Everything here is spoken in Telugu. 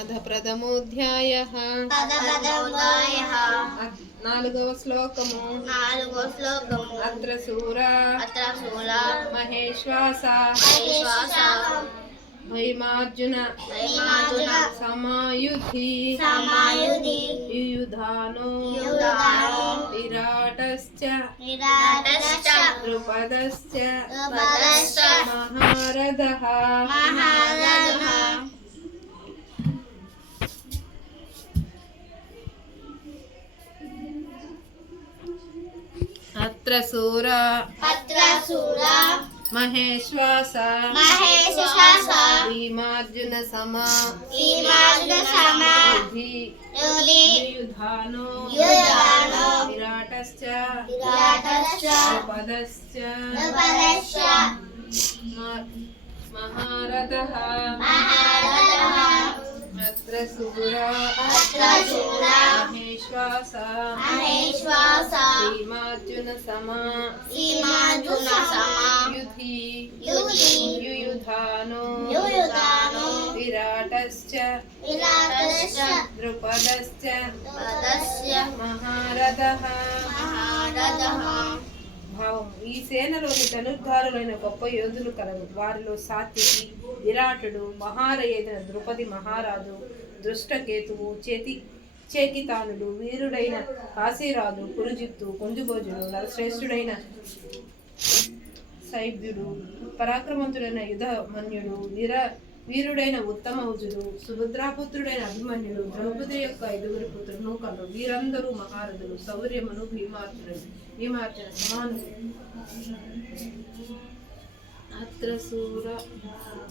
अथ प्रथमोऽध्यायः नालुगव श्लोकमु अत्र शूरा महेश्वासा भीमार्जुन समायुधि युयुधानो विराटश्च द्रुपदश्च महारथः अत्र शूरा महेश्वासा भीमार्जुन युयुधानो विराटश्च द्रुपदश्च महारथः अत्र शूरा महेश्वासा भीमार्जुन युयुधानो विराटश्च द्रुपदश्च महारथः భావం ఈ సేనలోని ధనుర్ధారులైన గొప్ప యోధులు కలరు. వారిలో సాత్వికి, విరాటుడు, మహారథైన ద్రుపది మహారాజు, దృష్టకేతువు, చేకితానుడు, వీరుడైన కాశీరాజు, కురుజిత్తు, కుంజుభోజుడు, నరశ్రేష్ఠుడైన సైభ్యుడు, పరాక్రమంతుడైన యుధమన్యుడు, వీరుడైన ఉత్తమౌజుడు, సుభద్రాపుత్రుడైన అభిమన్యుడు, ద్రౌపది యొక్క 5 పుత్రులను కలరు. వీరందరూ మహారథులు. శౌర్యమును భీమార్జున సమానులు. అత్ర శూర